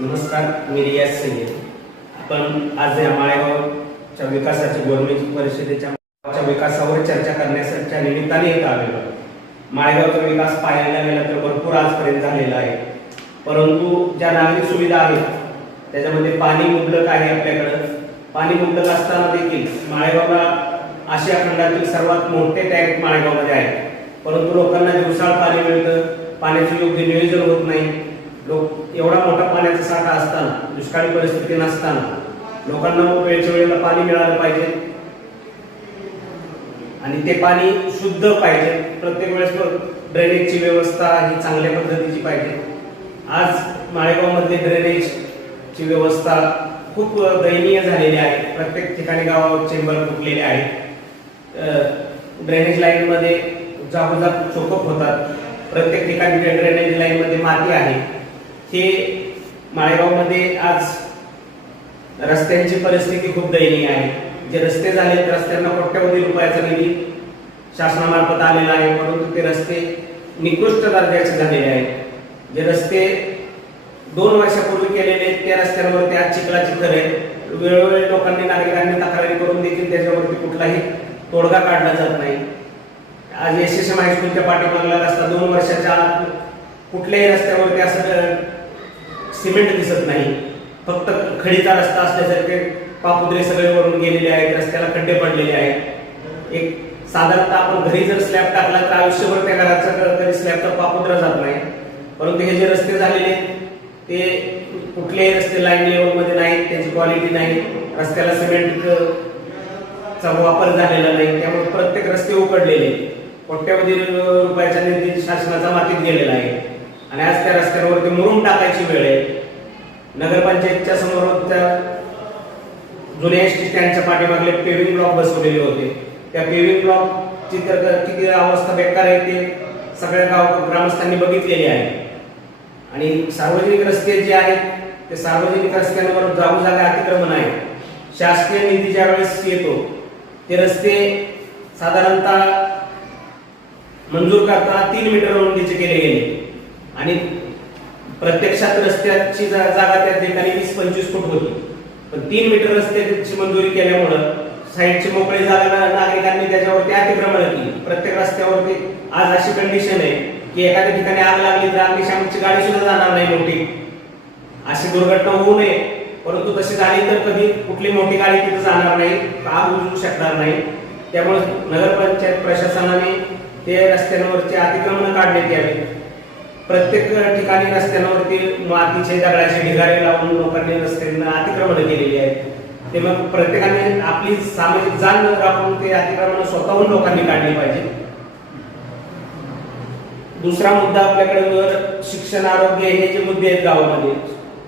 नमस्कार मी रियाज सिंग. आपण आज या माळेगावच्या विकासाची गोरमेजी परिषदेच्या विकासावर चर्चा करण्याच्या निमित्ताने येत आलेलो आहे. माळेगावचा विकास पाहायला गेला तर भरपूर आजपर्यंत झालेला आहे. परंतु ज्या नागरिक सुविधा आहेत त्याच्यामध्ये पाणी मुबलक आहे आपल्याकडं. पाणी मुबलक असताना देखील माळेगावला आशिया खंडातील सर्वात मोठे टँक माळेगावमध्ये आहे परंतु लोकांना दिवसाळ पाणी मिळतं पाण्याचे योग्य नियोजन होत नाही लोक एवढा साठा असताना दुष्काळी परिस्थिती नसताना लोकांना वेळच्या वेळेला पाणी मिळालं पाहिजे. आणि ते पाणी शुद्ध पाहिजे. प्रत्येक वेळेस ड्रेनेजची व्यवस्था ही चांगल्या पद्धतीची पाहिजे. आज माळेगावमधली ड्रेनेजची व्यवस्था खूप दयनीय झालेली आहे. प्रत्येक ठिकाणी गावावर चेंबर फुटलेले आहेत. ड्रेनेज लाईनमध्ये जागोजाग चोकप होतात. प्रत्येक ठिकाणी ड्रेनेज लाईनमध्ये माती आहे. हे माळेगावमध्ये आज रस्त्यांची परिस्थिती खूप दयनीय आहे. जे रस्ते झाले रस्त्यांना कोट्यवधी रुपयाचा निधी शासनामार्फत आलेला आहे. परंतु ते रस्ते निकृष्ट दर्जाचे झालेले आहेत. जे रस्ते दोन वर्षापूर्वी केलेले त्या रस्त्यांवरती आज चिखलाची थर आहेत. वेळोवेळी लोकांनी नागरिकांनी तक्रारी करून देखील त्याच्यावरती कुठलाही तोडगा काढला जात नाही. आज एस एस एम हायस्कूलच्या पाठीमागला रस्ता दोन वर्षाच्या आत कुठल्याही रस्त्यावरती असं सिमेंट दिसत नाही. फक्त खडीचा रस्ता असल्यासारखे पापुद्रे सगळे वरून गेलेले आहेत रस्त्याला खड्डे पडलेले आहेत. एक साधारणतः आपण घरी जर स्लॅब टाकला तर आयुष्यभर त्या घराचा तरी स्लॅबचा पापुद्रा जात नाही. परंतु हे जे रस्ते झालेले आहेत, ते कुठलेही रस्ते लाईन लेवलमध्ये नाहीत त्याची क्वालिटी नाही. रस्त्याला सिमेंट चा वापर झालेला नाही. त्यामुळे प्रत्येक रस्ते उकडलेले कोट्यवधी रुपयाच्या निधी शासनाचा मातीत गेलेला आहे. आणि आज त्या रस्त्यांवरती मुरुम टाकायची वेळ आहे. नगरपंचायतच्या समोर त्या जुन्या एस टी स्टँडच्या पाठीमागले पेविंग ब्लॉक बसवलेले होते. त्या पेविंग ब्लॉकची तर किती अवस्था बेकार आहे ते सगळ्या गाव ग्रामस्थांनी बघितलेली आहे. आणि सार्वजनिक रस्ते जे आहेत ते सार्वजनिक रस्त्यांवर जागोजागा अतिक्रमण आहे. शासकीय निधी ज्या वेळेस येतो ते रस्ते साधारणतः मंजूर करताना तीन मीटर रुंदीचे केले गेले. आणि प्रत्यक्षात रस्त्याची जागा त्या ठिकाणी वीस पंचवीस फूट होती. पण तीन मीटर रस्त्याची मंजुरी केल्यामुळं साईडची मोकळी जागा नागरिकांनी त्याच्यावरती अतिक्रमण केली. प्रत्येक रस्त्यावरती आज अशी कंडिशन आहे की एखाद्या ठिकाणी आग लागली तर अग्निशामकची गाडी सुद्धा जाणार नाही मोठी. अशी दुर्घटना होऊ नये परंतु तशी झाली तर कधी कुठली मोठी गाडी तिथे जाणार नाही आग उजवू शकणार नाही. त्यामुळे नगरपंचायत प्रशासनाने ते रस्त्यांवरचे अतिक्रमण काढण्यात यावे. प्रत्येक ठिकाणी रस्त्यांवरती मातीचे दगडाचे ढिगारे लावून लोकांनी रस्त्यांना अतिक्रमण केलेली आहेत. ते मग प्रत्येकाने आपली सामाजिक जाण राखून ते अतिक्रमण स्वतःहून लोकांनी काढली पाहिजे. दुसरा मुद्दा आपल्याकडे वर शिक्षण आरोग्य हे जे मुद्दे आहेत गावामध्ये.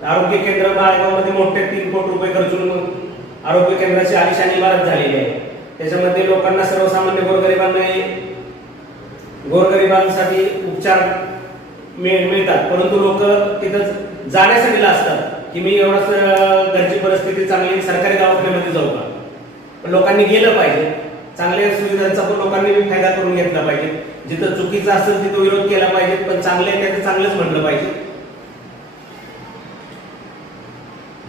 आरोग्य केंद्र माळेगावमध्ये मोठे तीन कोटी रुपये खर्चून आरोग्य केंद्राची आलिशान इमारत झालेली आहे. त्याच्यामध्ये लोकांना सर्वसामान्य गोरगरिबांना गोरगरिबांसाठी उपचार मिळतात. परंतु लोक तिथं जाण्यासाठी असतात की मी एवढंच घरची परिस्थिती चांगली सरकारी दवाखान्यामध्ये जाऊ का? पण लोकांनी गेलं पाहिजे. चांगल्या सुविधांचा पण लोकांनी फायदा करून घेतला पाहिजे. जिथं चुकीचं असेल तिथं विरोध केला पाहिजे पण चांगले आहे त्याचं चांगलंच म्हटलं पाहिजे.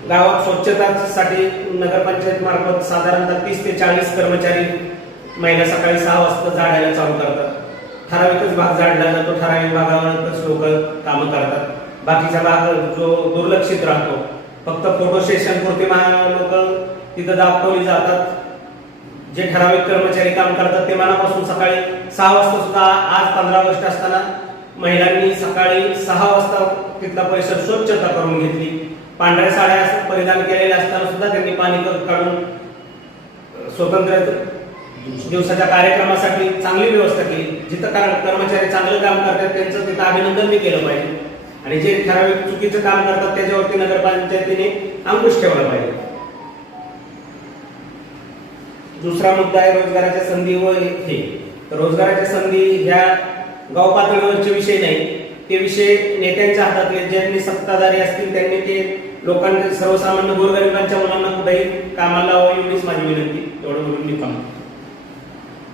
गावात स्वच्छतासाठी नगरपंचायत मार्फत साधारणतः तीस ते चाळीस कर्मचारी महिना सकाळी सहा वाजता झाडायला चालू करतात. ठराविकच भाग जाडला जातो ठराविक भागावरच लोक कामं करतात. बाकीचा भाग जो दुर्लक्षित राहतो फक्त फोटो सेशन पुरते लोक तिथं दाखवली जातात. जे ठराविक कर्मचारी काम करतात ते मनापासून सकाळी सहा वाजता सुद्धा आज पंधरा ऑगस्ट असताना महिलांनी सकाळी सहा वाजता तिथला परिसर स्वच्छता करून घेतली. पांढऱ्या साड्या परिधान केलेल्या असताना सुद्धा त्यांनी पाणी काढून स्वतंत्र दिवसाच्या कार्यक्रमासाठी चांगली व्यवस्था केली जिथं कर्मचारी चांगलं काम करतात त्यांचं तिथं अभिनंदन केलं पाहिजे. आणि जे ठराविक चुकीचं काम करतात त्याच्यावरती नगरपंचायतीने अंकुश ठेवला पाहिजे. दुसरा मुद्दा आहे रोजगाराच्या संधी व हे. रोजगाराच्या संधी ह्या गाव पातळीवरचे विषय नाही. ते विषय नेत्यांच्या हातात ज्यांनी सत्ताधारी असतील त्यांनी ते लोकांना सर्वसामान्य गोरगरिबांच्या मुलांना कुठेही कामाला व एवढीच माझी विनंती. एवढं बोलून मी थांबतो.